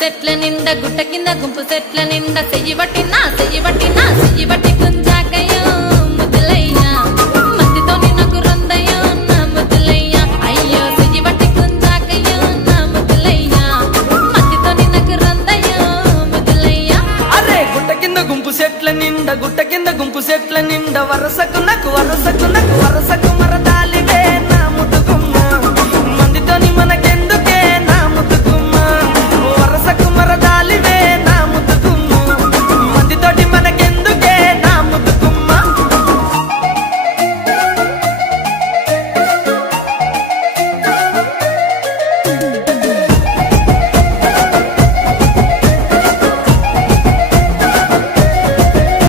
సెట్ల నిండా గుట్ట కింద గుంపు సెట్ల నిండా చెయ్యి పట్టినా చెయ్యి పట్టి గుంజాకయ్యో ముద్దులయ్యా మత్తితో నాకు రొందయ్యో నా ముద్దులయ్యా అయ్యో చెయ్యి పట్టి గుంజాకయ్యో నా ముద్దులయ్యా మత్తితో నాకు రొందయ్యో ముద్దులయ్యా అరే గుట్ట కింద గుంపు సెట్ల నిండా వరసకు నాకు వరసకు మరదా